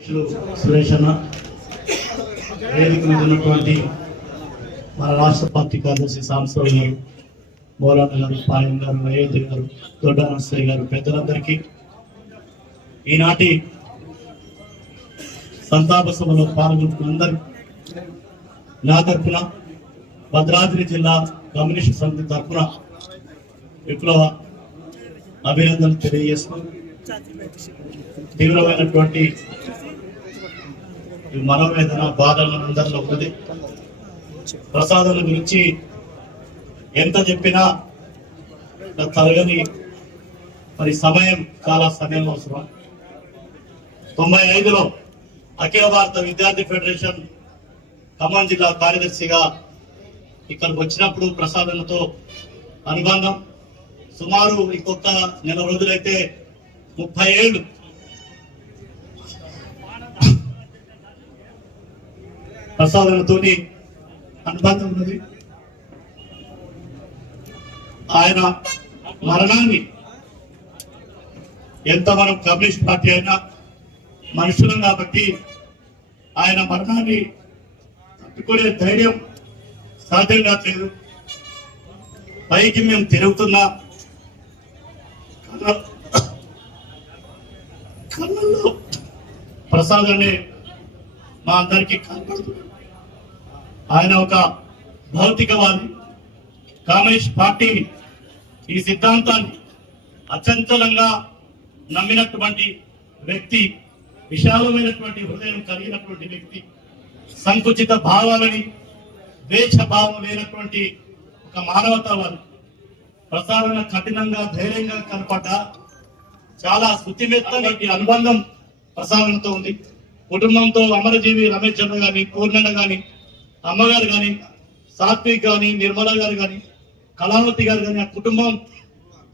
అధ్యక్షులు సురేష్ అన్న వేదిక మీద ఉన్నటువంటి మన రాష్ట్ర పార్టీ కార్యదర్శి సాంబశివరావు గారు మౌలానా గారు పాయం గారు అయోధ్య గారు దొడ్డానస్తయ్య గారు పెద్దలందరికీ ఈనాటి సంతాప సభలో పాల్గొంటున్న అందరి నా తరఫున భద్రాద్రి జిల్లా కమ్యూనిస్ట్ సమితి తరఫున విప్లవ అభినందనలు తెలియజేస్తూ తీవ్రమైనటువంటి ఈ మనోవేదన బాధలు అందరిలో ఉన్నది. ప్రసాదాల గురించి ఎంత చెప్పినా తరగని మరి సమయం చాలా సమయం అవసరం. తొంభై ఐదులో అఖిల భారత విద్యార్థి ఫెడరేషన్ ఖమ్మం జిల్లా కార్యదర్శిగా ఇక్కడికి వచ్చినప్పుడు ప్రసాదనతో అనుబంధం. సుమారు ఇంకొక నెల రోజులైతే ముప్పై ఏళ్ళు ప్రసాదాలతో అనుబంధం ఉన్నది. ఆయన మరణాన్ని ఎంత మనం కమ్యూనిస్ట్ పార్టీ అయినా మనుషులం కాబట్టి ఆయన మరణాన్ని తట్టుకునే ధైర్యం సాధ్యం కావట్లేదు పైకి మేము తిరుగుతున్నా కళ్ళల్లో ప్రసాదాన్ని మా అందరికీ కనపడుతుంది. ఆయన ఒక భౌతికవాది. కమ్యూనిస్ట్ పార్టీ ఈ సిద్ధాంతాన్ని అచంచలంగా నమ్మినటువంటి వ్యక్తి విశాలమైనటువంటి హృదయం కలిగినటువంటి వ్యక్తి సంకుచిత భావాలని ద్వేష భావం లేనటువంటి ఒక మానవతావాది. ప్రసారణ కఠినంగా ధైర్యంగా కనపడ్డ. చాలా శుతిమెత్తనటి అనుబంధం ప్రసారణతో ఉంది. కుటుంబంతో అమరజీవి రమేష్ చంద్ర గాని పూర్ణన్న గాని అమ్మగారు గాని సాత్విక్ గాని నిర్మల గారు గాని కళావతి గారు గాని ఆ కుటుంబం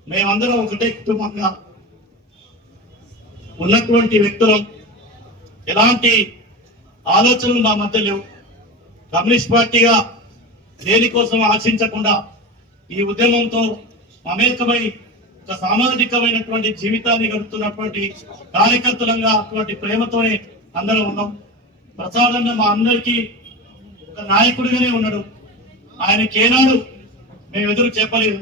మేమందరం ఒకటే కుటుంబంగా ఉన్నటువంటి వ్యక్తులం. ఎలాంటి ఆలోచనలు మా మధ్య లేవు. కమ్యూనిస్ట్ పార్టీగా దేనికోసం ఆశించకుండా ఈ ఉద్యమంతో మమేకమై ఒక సామాజికమైనటువంటి జీవితాన్ని గడుపుతున్నటువంటి కార్యకర్తలంగా అటువంటి ప్రేమతోనే అందరం ఉన్నాం. ప్రసాదంగా మా అందరికీ ఒక నాయకుడిగానే ఉన్నాడు. ఆయనకి ఏనాడు మేము ఎదురు చెప్పలేదు.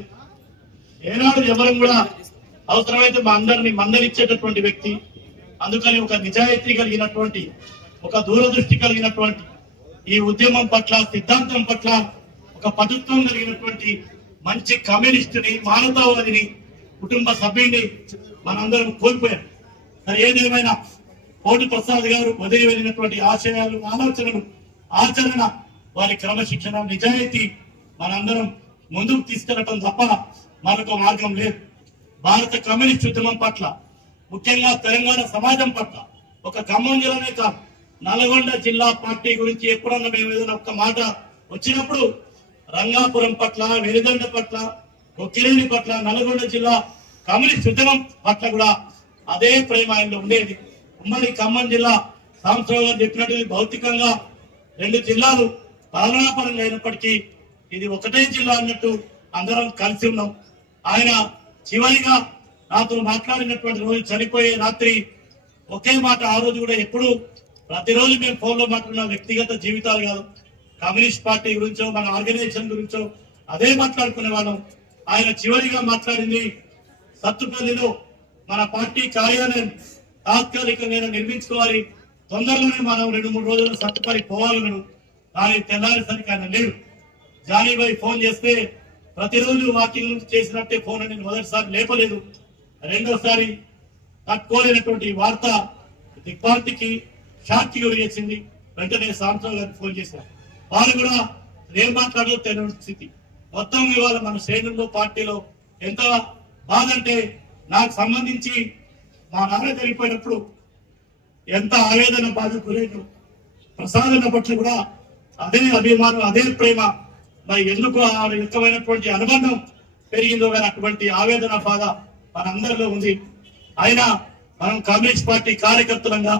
ఏనాడు ఎవరు కూడా అవసరమైతే మా అందరిని మందలిచ్చేటటువంటి వ్యక్తి అందుకని ఒక నిజాయితీ కలిగినటువంటి ఒక దూరదృష్టి కలిగినటువంటి ఈ ఉద్యమం పట్ల సిద్ధాంతం పట్ల ఒక పటుత్వం కలిగినటువంటి మంచి కమ్యూనిస్టుని మానవతావాదిని కుటుంబ సభ్యుని మనందరం కోల్పోయాం. సరే ఏదేమైనా కోటి ప్రసాద్ గారు ఉదయం వెళ్ళినటువంటి ఆశయాలు ఆలోచనలు ఆచరణ వారి క్రమశిక్షణ నిజాయితీ మనందరం ముందుకు తీసుకెళ్ళటం తప్ప మరొక మార్గం లేదు. భారత కమ్యూనిస్ట్ ఉద్యమం పట్ల ముఖ్యంగా తెలంగాణ సమాజం పట్ల ఒక ఖమ్మం జిల్లానే కాదు. నల్గొండ జిల్లా పార్టీ గురించి ఎప్పుడన్నా మేము ఏదైనా ఒక్క మాట వచ్చినప్పుడు రంగాపురం పట్ల వెలిదండ పట్ల కొక్కిరేని పట్ల నల్గొండ జిల్లా కమ్యూనిస్ట్ ఉద్యమం పట్ల కూడా అదే ప్రేమ ఆయనలో ఉండేది. ఉమ్మడి ఖమ్మం జిల్లా సాంసరావు గారు చెప్పినట్టు భౌతికంగా రెండు జిల్లాలు పాలనాపరంగా అయినప్పటికీ ఇది ఒకటే జిల్లా అన్నట్టు అందరం కలిసి ఉన్నాం. ఆయన చివరిగా నాతో మాట్లాడినటువంటి రోజు చనిపోయే రాత్రి ఒకే మాట ఆ రోజు కూడా ఎప్పుడు ప్రతిరోజు మేము ఫోన్లో మాట్లాడిన వ్యక్తిగత జీవితాలు కాదు కమ్యూనిస్ట్ పార్టీ గురించో మన ఆర్గనైజేషన్ గురించో అదే మాట్లాడుకునే వాళ్ళం. ఆయన చివరిగా మాట్లాడింది సత్తుపల్లిలో మన పార్టీ కార్యాలయం తాత్కాలికంగా నిర్మించుకోవాలి. తొందరలోనే మనం రెండు మూడు రోజులు సత్తుపల్లి పోవాలను కానీ తెల్లారేసరికి ఆయన లేడు జానీబాయి ఫోన్ చేస్తే ప్రతిరోజు వాకింగ్ చేసినట్టే ఫోన్ నేను మొదటిసారి లేపలేదు. రెండోసారి తట్టుకోలేనటువంటి వార్త దిక్పార్టీకి షాక్కి గురి చేసింది. వెంటనే సాంసరావు గారికి ఫోన్ చేశారు వారు కూడా ఏం మాట్లాడో తెలియని స్థితి. మొత్తం ఇవాళ మన శ్రేణుల్లో పార్టీలో ఎంత బాధ అంటే నాకు సంబంధించి మా నాన్న చనిపోయినప్పుడు ఎంత ఆవేదన బాధ గురైన ప్రసాదన పట్ల కూడా అదే అభిమానం అదే ప్రేమ. మరి ఎందుకు ఆ రకమైనటువంటి అనుబంధం పెరిగిందో కానీ అటువంటి ఆవేదన బాధ మనందరిలో ఉంది. అయినా మనం కమ్యూనిస్ట్ పార్టీ కార్యకర్తలంగా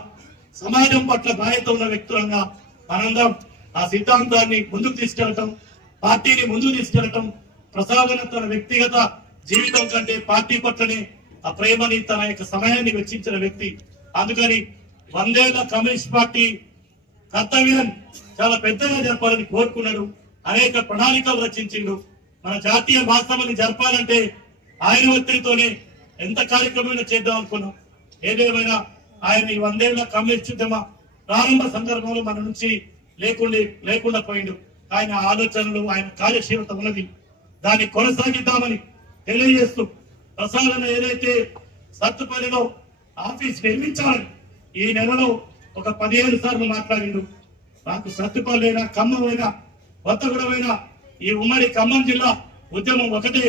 సమాజం పట్ల బాధ్యత ఉన్న వ్యక్తులంగా మనందరం ఆ సిద్ధాంతాన్ని ముందుకు తీసుకెళ్ళటం పార్టీని ముందుకు తీసుకెళ్ళటం ప్రసాదన తన వ్యక్తిగత జీవితం కంటే పార్టీ పట్లనే ఆ ప్రేమని తన యొక్క సమయాన్ని వెచ్చించిన వ్యక్తి. అందుకని వందేళ్ళ కమ్యూనిస్ట్ పార్టీ కర్తవ్యం చాలా పెద్దగా జరపాలని కోరుకున్నాడు. అనేక ప్రణాళికలు రచించిండు. మన జాతీయ వాస్తవాన్ని జరపాలంటే ఆయన ఒత్తిడితోనే ఎంత కార్యక్రమం చేద్దాం అనుకున్నాం. ఏదేమైనా ఆయన ఈ వందేళ్ళ కమ్యూనిస్ట్ ఉద్యమ ప్రారంభ సందర్భంలో మన నుంచి లేకుండా లేకుండా పోయిండు. ఆయన ఆలోచనలు ఆయన కార్యశీలత ఉన్నది. దాన్ని కొనసాగిద్దామని తెలియజేస్తూ ప్రసాదం ఏదైతే సత్తుపల్లిలో ఆఫీస్ నిర్మించాలని ఈ నెలలో ఒక పదిహేను సార్లు మాట్లాడిండు. నాకు సత్తుపల్లైనా అయినా కొత్తగూడమైనా ఈ ఉమ్మడి ఖమ్మం జిల్లా ఉద్యమం ఒకటే.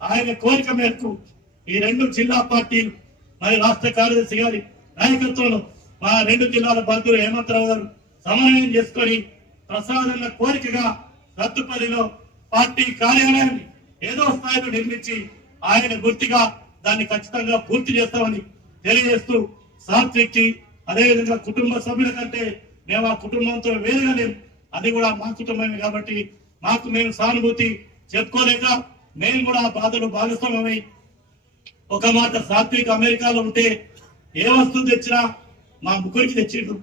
ఆయన కోరిక మేరకు ఈ రెండు జిల్లా పార్టీలు మరి రాష్ట్ర కార్యదర్శి గారి నాయకత్వంలో మా రెండు జిల్లాల బంధువులు హేమంతరావు గారు సమన్వయం చేసుకొని ప్రసాదన్న కోరికగా సత్తుపల్లిలో పార్టీ కార్యాలయాన్ని ఏదో స్థాయిలో నిర్మించి ఆయన గుర్తిగా దాన్ని ఖచ్చితంగా పూర్తి చేస్తామని తెలియజేస్తూ సాత్విక్కి అదేవిధంగా కుటుంబ సభ్యుల కంటే మేము ఆ కుటుంబంతో వేరుగా లేము అది కూడా మా కుటుంబమే కాబట్టి మాకు మేము సానుభూతి చెప్పుకోలేక మేము కూడా ఆ బాధలు భాగస్వామ్యమై ఒక మాట సాత్విక్ అమెరికాలో ఉంటే ఏ వస్తువు తెచ్చినా మా ముగ్గురికి తెచ్చిండు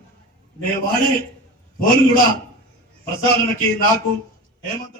మేము వాడే ఫోన్ కూడా ప్రసాదనకి నాకు హేమంత్